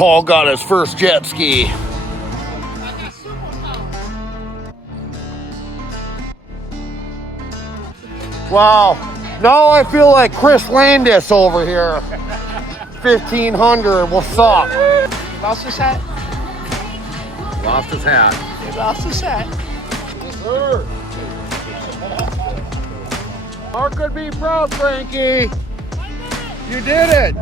Paul got his first jet ski. Wow, now I feel like Chris Landis over here. 1500, what's up? Lost his hat. Lost his hat. He lost his hat. Yes, sir. Mark could be proud, Frankie. You did it.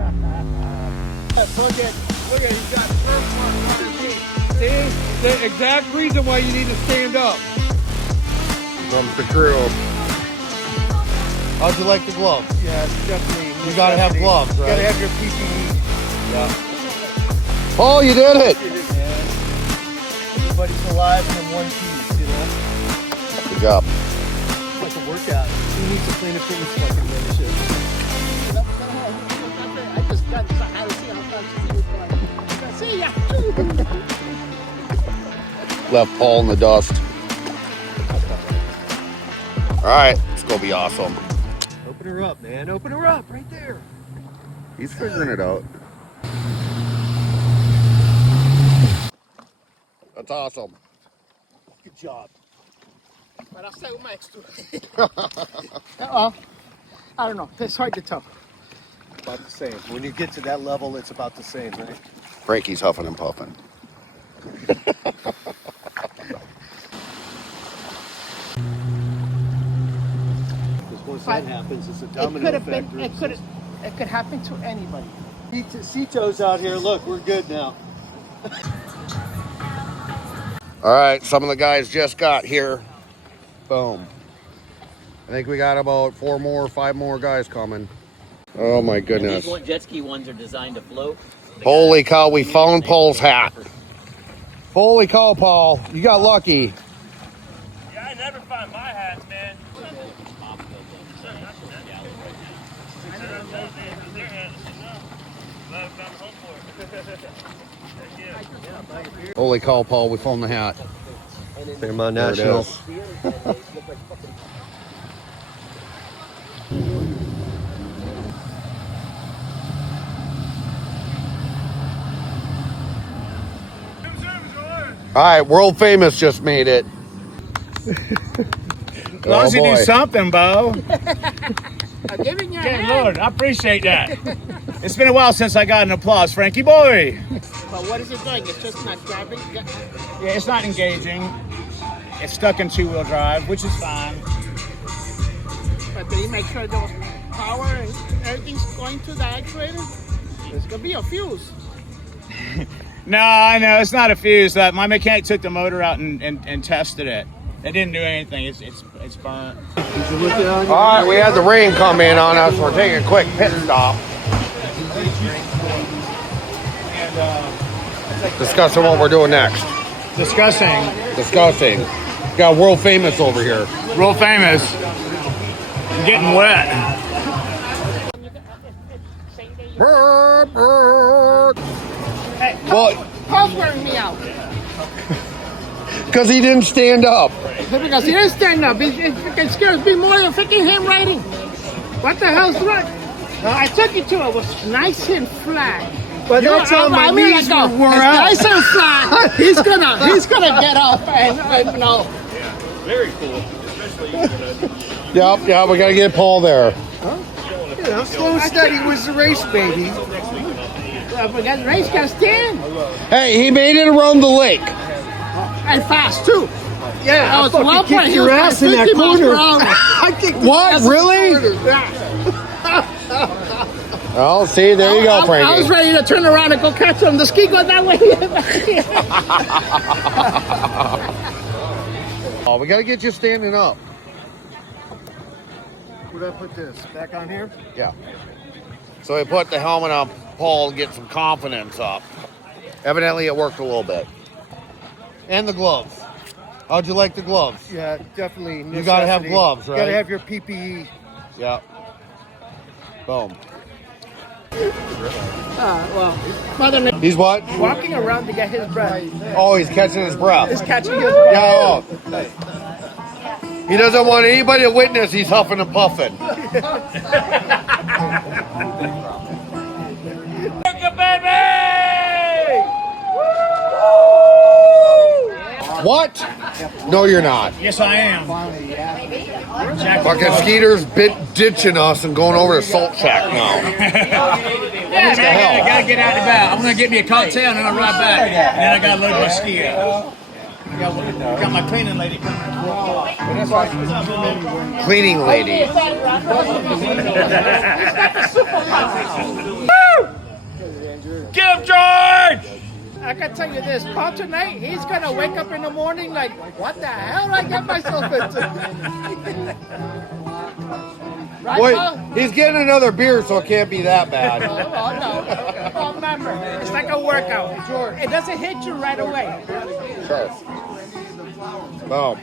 Look at, he's got first one underneath. See, the exact reason why you need to stand up. Comes the crew. How'd you like the gloves? Yeah, it's definitely. You gotta have gloves, right? You gotta have your PPE. Yeah. Paul, you did it. Everybody's alive in one piece, you know? Good job. It's like a workout. Who needs to Planet Fitness fucking membership? I just got to see how fast she was going. See ya. Left Paul in the dust. All right, it's gonna be awesome. Open her up, man. Open her up right there. He's figuring it out. That's awesome. Good job. But I'll say my extra. I don't know. It's hard to tell. About the same. When you get to that level, it's about the same, right? Frankie's huffing and puffing. Because once that happens, it's a domino effect. It could happen to anybody. Cito's out here. Look, we're good now. All right, some of the guys just got here. Boom. I think we got about 5 more guys coming. Oh my goodness. These jet ski ones are designed to float. Holy cow, we found Paul's hat. Holy cow, Paul, you got lucky. Yeah, I never find my hats, man. Holy cow, Paul, we found the hat. Fairmont There it National. is. All right, world famous just made it. As long as you do something, Bo. I'm giving you a Good hand. Lord, I appreciate that. It's been a while since I got an applause, Frankie boy. But what is it doing? It's just not grabbing. Yeah, it's not engaging. It's stuck in 2-wheel drive, which is fine. But did you make sure there was power and everything's going to the actuator? There's gonna be a fuse. No, I know it's not a fuse. My mechanic took the motor out and tested it. It didn't do anything. It's burnt. All right, we had the rain come in on us. We're taking a quick pit stop. Discussing what we're doing next. Discussing. Got world famous over here. Real famous. Getting wet. Hey, Well, Paul's wearing me out. because he didn't stand up. Because he didn't stand up. It freaking scares me more than freaking him riding. What the hell's wrong? No, I took you to it. It was nice and flat. But that's how my knees were worn out. Nice and flat. He's gonna get up and you know. Very cool. Yep, we got to get Paul there. You know, slow and steady was the race, baby. But that race got stand Hey, he made it around the lake. and fast too. Yeah, I was well played. kicked your ass in that 50 miles corner. per hour. I kicked your What? ass in the Really? corner. Oh, see, there you go, I was Frankie. ready to turn around and go catch him. The ski goes that way. Oh, we got to get you standing up. Where'd I put this? Back on here? Yeah. So we put the helmet on Paul to get some confidence up. Evidently, it worked a little bit. And the gloves. How'd you like the gloves? Yeah, definitely. You gotta have necessity. gloves, right? Gotta have your PPE. Yeah. Boom. Well, Mother Nature He's what? walking around to get his breath. Oh, he's catching his breath. He's catching his breath. Yeah. Oh. He doesn't want anybody to witness he's huffing and puffing. America, baby! What? No, you're not. Yes, I am. Jack Fucking Skeeter's ditching us and going over to Salt Shack now. Yeah, man, I gotta get out and about. I'm gonna get me a cocktail and then I'll ride back. And then I gotta load my ski up. Got my cleaning lady coming. Cleaning lady. Get him, George! I can tell you this, Paul tonight, he's gonna wake up in the morning like, what the hell did I get myself into? Right, Wait, Paul? he's getting another beer, so it can't be that bad. Oh, no. Oh, remember, it's like a workout. It doesn't hit you right away. Sure. Boom.